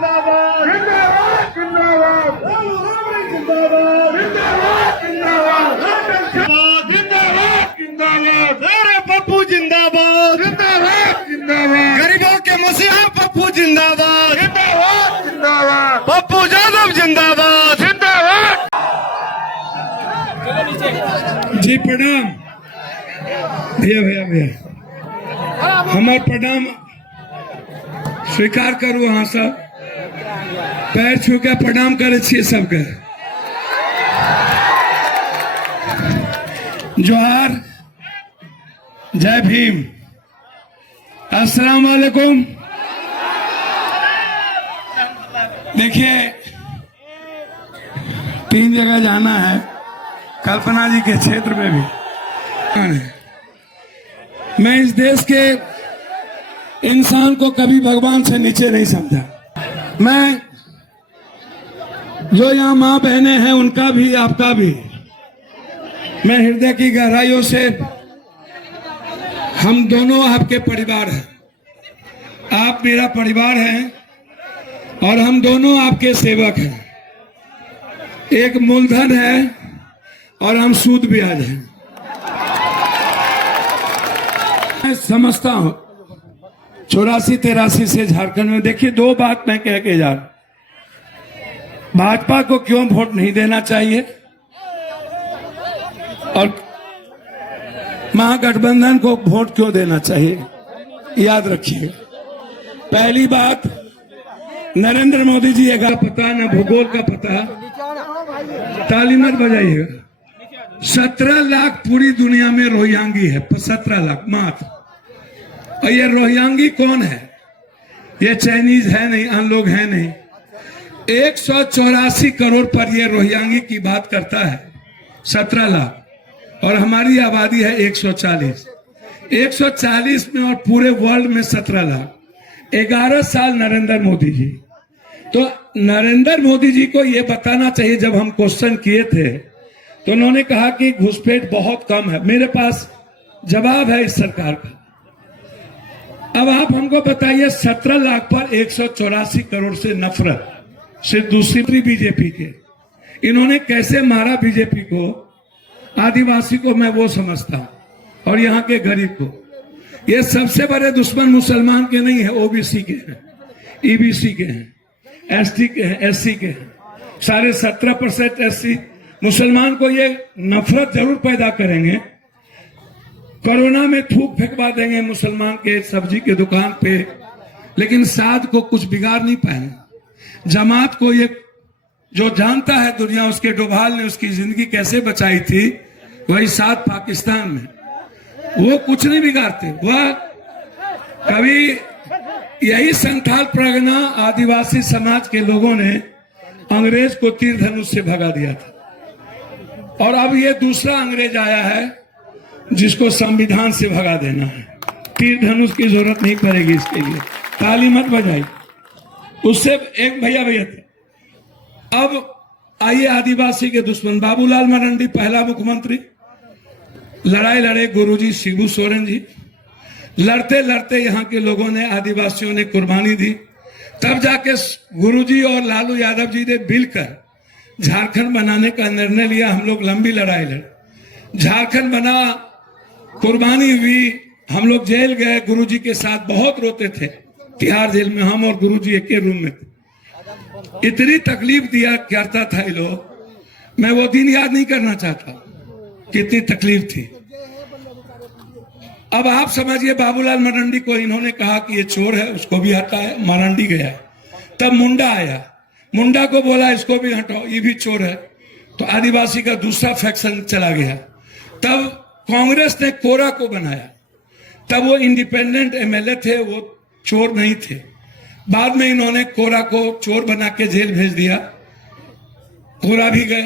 जिंदाबाद जिंदाबाद जिंदाबाद जिंदाबाद जिंदाबाद जिंदाबाद जिंदाबाद अरे पप्पू जिंदाबाद जिंदाबाद जिंदाबाद गरीबों के मसीहा पप्पू जिंदाबाद जिंदाबाद जिंदाबाद पप्पू यादव जिंदाबाद जिंदाबाद। जी प्रणाम भैया भैया भैया हमार प्रणाम स्वीकार करू। अहाँ सब पैर छू के प्रणाम करे छिए सबके। जोहार, जय भीम, अस्सलाम वालेकुम। देखिए 3 जगह जाना है, कल्पना जी के क्षेत्र में भी। मैं इस देश के इंसान को कभी भगवान से नीचे नहीं समझा। मैं जो यहाँ माँ बहनें हैं उनका भी आपका भी मैं हृदय की गहराइयों से, हम दोनों आपके परिवार हैं, आप मेरा परिवार हैं और हम दोनों आपके सेवक हैं। एक मूलधन है और हम सूद ब्याज हैं। मैं समझता हूं 84-83 से झारखंड में, देखिए 2 बात मैं कह के जा रहा हूं। भाजपा को क्यों वोट नहीं देना चाहिए और महागठबंधन को वोट क्यों देना चाहिए, याद रखिए। पहली बात, नरेंद्र मोदी जी का पता न भूगोल का पता, ताली मत बजाइएगा। 17 लाख पूरी दुनिया में रोहिंगी है, 17 लाख मात्र। और ये रोहिंगी कौन है? ये चाइनीज है नहीं, अन लोग हैं नहीं। 184 करोड़ पर ये रोहिंगी की बात करता है, 17 लाख, और हमारी आबादी है 140। 140 में और पूरे वर्ल्ड में 17 लाख। 11 साल नरेंद्र मोदी जी। तो नरेंद्र मोदी जी को ये बताना चाहिए। जब हम क्वेश्चन किए थे तो उन्होंने कहा कि घुसपैठ बहुत कम है। मेरे पास जवाब है इस सरकार का। अब आप हमको बताइए, 17 लाख पर 184 करोड़ से नफरत, सिर्फ दूसरी बीजेपी के, इन्होंने कैसे मारा बीजेपी को, आदिवासी को मैं वो समझता हूं, और यहाँ के गरीब को। ये सबसे बड़े दुश्मन मुसलमान के नहीं है, ओबीसी के हैं, ईबीसी के हैं, एसटी के हैं, एससी के हैं। सारे 17% एससी मुसलमान को ये नफरत जरूर पैदा करेंगे। कोरोना में थूक फेंकवा देंगे मुसलमान के सब्जी के दुकान पे, लेकिन साध को कुछ बिगाड़ नहीं पाएंगे। जमात को ये जो जानता है दुनिया, उसके डोभाल ने उसकी जिंदगी कैसे बचाई थी, वही साथ पाकिस्तान में, वो कुछ नहीं बिगाड़ते। वह कभी यही संथाल परगना आदिवासी समाज के लोगों ने अंग्रेज को तीर धनुष से भगा दिया था, और अब ये दूसरा अंग्रेज आया है जिसको संविधान से भगा देना है। तीर धनुष की जरूरत नहीं पड़ेगी इसके लिए, ताली मत बजाई। उससे एक भैया थे। अब आइए आदिवासी के दुश्मन, बाबूलाल मरांडी पहला मुख्यमंत्री, लड़ाई लड़े गुरुजी शिबू सोरेन जी, लड़ते लड़ते यहाँ के लोगों ने, आदिवासियों ने कुर्बानी दी। तब जाके गुरुजी और लालू यादव जी ने मिलकर झारखंड बनाने का निर्णय लिया। हम लोग लंबी लड़ाई लड़े, झारखंड बना, कुर्बानी हुई, हम लोग जेल गए गुरुजी के साथ, बहुत रोते थे तिहाड़ जेल में। हम और गुरुजी एक ही रूम में थे। इतनी तकलीफ दिया करता था ये लोग, मैं वो दिन याद नहीं करना चाहता, कितनी तकलीफ थी। अब आप समझिए, बाबूलाल मरांडी को इन्होंने कहा कि ये चोर है, उसको भी हटाया, मरांडी गया। तब मुंडा आया, मुंडा को बोला इसको भी हटाओ, ये भी चोर है। तो आदिवासी का दूसरा फैक्शन चला गया। तब कांग्रेस ने कोरा को बनाया, तब वो इंडिपेंडेंट एमएलए थे, वो चोर नहीं थे। बाद में इन्होंने कोरा को चोर बना के जेल भेज दिया, कोरा भी गए।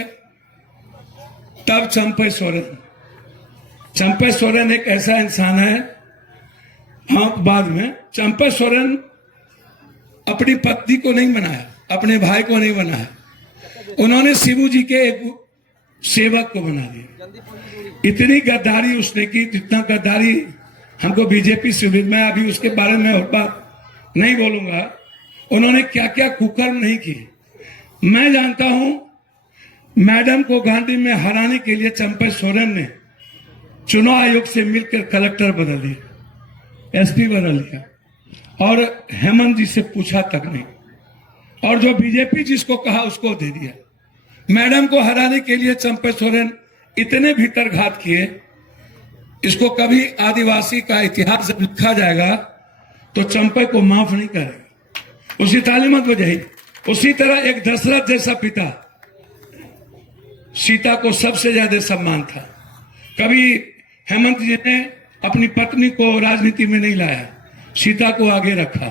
तब चंपई सोरेन, चंपई सोरेन एक ऐसा इंसान है, हाँ बाद में चंपई सोरेन अपनी पत्नी को नहीं बनाया, अपने भाई को नहीं बनाया, उन्होंने शिबू जी के एक सेवक को बना दिया। इतनी गद्दारी उसने की, जितना गद्दारी हमको बीजेपी से, मैं अभी उसके बारे में और बात नहीं बोलूंगा। उन्होंने क्या क्या कुकर्म नहीं किए। मैं जानता हूं मैडम को गांधी में हराने के लिए चंपा सोरेन ने चुनाव आयोग से मिलकर कलेक्टर बदल दिया, एसपी बदल दिया और हेमंत जी से पूछा तक नहीं, और जो बीजेपी जिसको कहा उसको दे दिया। मैडम को हराने के लिए चंपा सोरेन इतने भीतर घात किए, इसको कभी आदिवासी का इतिहास जब लिखा जाएगा तो चंपा को माफ नहीं करेगा। उसी तालीमत वजह, उसी तरह एक दशरथ जैसा पिता, सीता को सबसे ज्यादा सम्मान था। कभी हेमंत जी ने अपनी पत्नी को राजनीति में नहीं लाया, सीता को आगे रखा।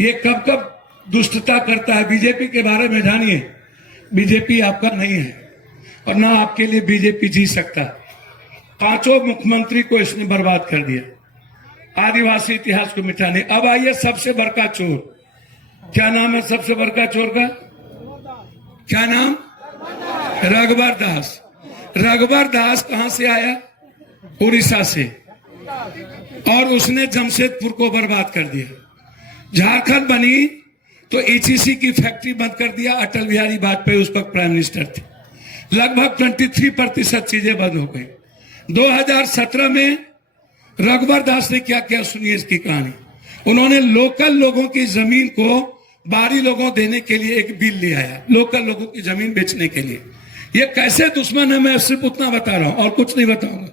ये कब कब दुष्टता करता है। बीजेपी के बारे में जानिए, बीजेपी आपका नहीं है और ना आपके लिए बीजेपी जी सकता। 5 मुख्यमंत्री को इसने बर्बाद कर दिया, आदिवासी इतिहास को मिटाने। अब आइए सबसे बड़का चोर, क्या नाम है सबसे बड़का चोर का? क्या नाम? रघुवर दास। रघुवर दास कहां से आया? उड़ीसा से, और उसने जमशेदपुर को बर्बाद कर दिया। झारखंड बनी तो ईसीसी की फैक्ट्री बंद कर दिया। अटल बिहारी वाजपेयी उस वक्त प्राइम मिनिस्टर थे। लगभग 23% चीजें बंद हो गई। 2017 में रघुवर दास ने क्या किया, सुनिए इसकी कहानी। उन्होंने लोकल लोगों की जमीन को बाहरी लोगों देने के लिए एक बिल ले आया, लोकल लोगों की जमीन बेचने के लिए। ये कैसे दुश्मन है मैं सिर्फ उतना बता रहा हूं और कुछ नहीं बताऊंगा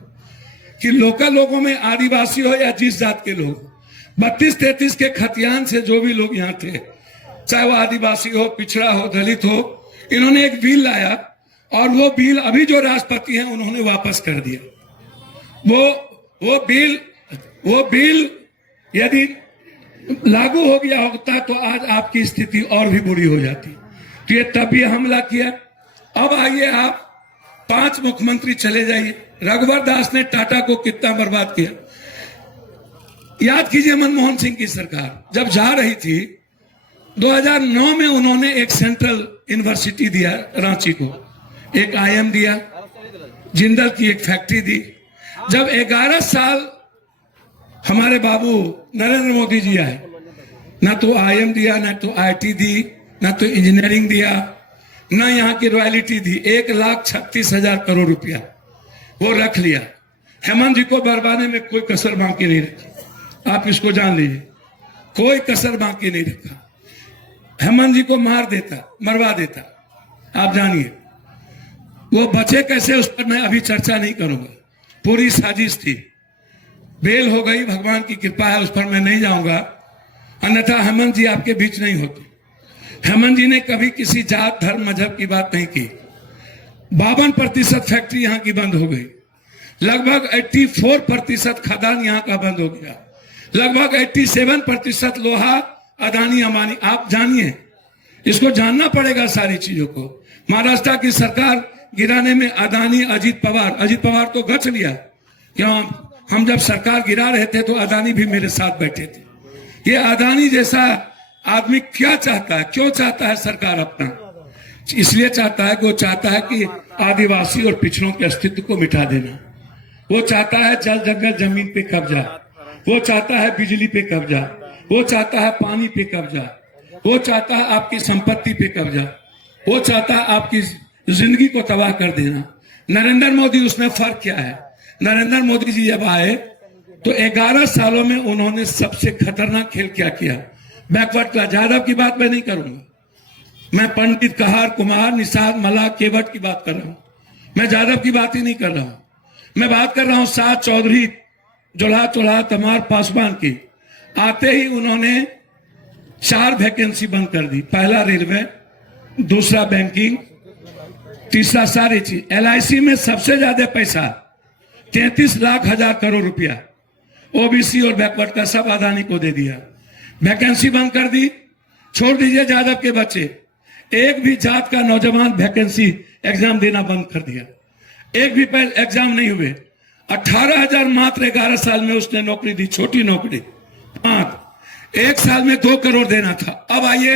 कि लोकल लोगों में आदिवासी हो या जिस जात के लोग, 32-33 के खतियान से जो भी लोग यहाँ थे, चाहे वो आदिवासी हो, पिछड़ा हो, दलित हो, इन्होंने एक बिल लाया और वो बिल अभी जो राष्ट्रपति हैं उन्होंने वापस कर दिया। वो बिल यदि लागू हो गया होता तो आज आपकी स्थिति और भी बुरी हो जाती। तो ये तभी हमला किया। अब आइए आप 5 मुख्यमंत्री चले जाइए। रघुवर दास ने टाटा को कितना बर्बाद किया। याद कीजिए मनमोहन सिंह की सरकार जब जा रही थी 2009 में, उन्होंने एक सेंट्रल यूनिवर्सिटी दिया रांची को, एक IIM दिया, जिंदल की एक फैक्ट्री दी। जब 11 साल हमारे बाबू नरेंद्र मोदी जी आए, ना तो IIM दिया, ना तो IT दी, ना तो इंजीनियरिंग दिया, ना यहाँ की रॉयल्टी दी। 1,36,000 करोड़ रुपया वो रख लिया। हेमंत जी को बर्बादे में कोई कसर बाकी नहीं रखी, आप इसको जान लीजिए, कोई कसर बाकी नहीं रखा। हेमंत जी को मार देता, मरवा देता, आप जानिए। वो बचे कैसे उस पर मैं अभी चर्चा नहीं करूंगा, पूरी साजिश थी। बेल हो गई, भगवान की कृपा है, उस पर मैं नहीं जाऊंगा, अन्यथा हेमंत जी आपके बीच नहीं होते। हेमंत जी ने कभी किसी जात, धर्म, मजहब की बात नहीं की। 52% फैक्ट्री यहाँ की बंद हो गई। लगभग 84% खदान यहाँ का बंद हो गया। लगभग 87% लोहा अदानी अंबानी। आप जानिए, इसको जानना पड़ेगा सारी चीजों को। महाराष्ट्र की सरकार गिराने में अदानी, अजीत पवार तो गच लिया। क्यों? हम जब सरकार गिरा रहे थे तो अदानी भी मेरे साथ बैठे थे। ये अदानी जैसा आदमी क्या चाहता है, क्यों चाहता है सरकार अपना? इसलिए चाहता है कि वो चाहता है कि आदिवासी और पिछड़ों के अस्तित्व को मिटा देना। वो चाहता है जल जंगल जमीन पे कब्जा, वो चाहता है बिजली पे कब्जा, वो चाहता है पानी पे कब्जा, वो चाहता है आपकी संपत्ति पे कब्जा, वो चाहता है आपकी जिंदगी को तबाह कर देना। नरेंद्र मोदी, उसमें फर्क क्या है? नरेंद्र मोदी जी जब आए तो 11 सालों में उन्होंने सबसे खतरनाक खेल क्या किया? Backward class. यादव की बात मैं नहीं करूंगा, मैं पंडित, कहार, कुमार, निषाद, मल्लाह, केवट की बात कर रहा हूं। मैं यादव की बात ही नहीं कर रहा हूं। मैं बात कर रहा हूं सात चौधरी, जोला चोला, तमार, पासवान की। आते ही उन्होंने 4 वैकेंसी बंद कर दी। पहला रेलवे, दूसरा बैंकिंग, तीसरा सारी चीज। LIC में सबसे ज्यादा पैसा 33 लाख हजार करोड़ रुपया OBC और बैकवर्ड का सब अदानी को दे दिया। वैकेंसी बंद कर दी। छोड़ दीजिए यादव के बच्चे, एक भी जात का नौजवान वैकेंसी एग्जाम देना बंद कर दिया। एक भी एग्जाम नहीं हुए। 18,000 मात्र 11 साल में उसने नौकरी दी, छोटी नौकरी। 5 एक साल में 2 करोड़ देना था। अब आइए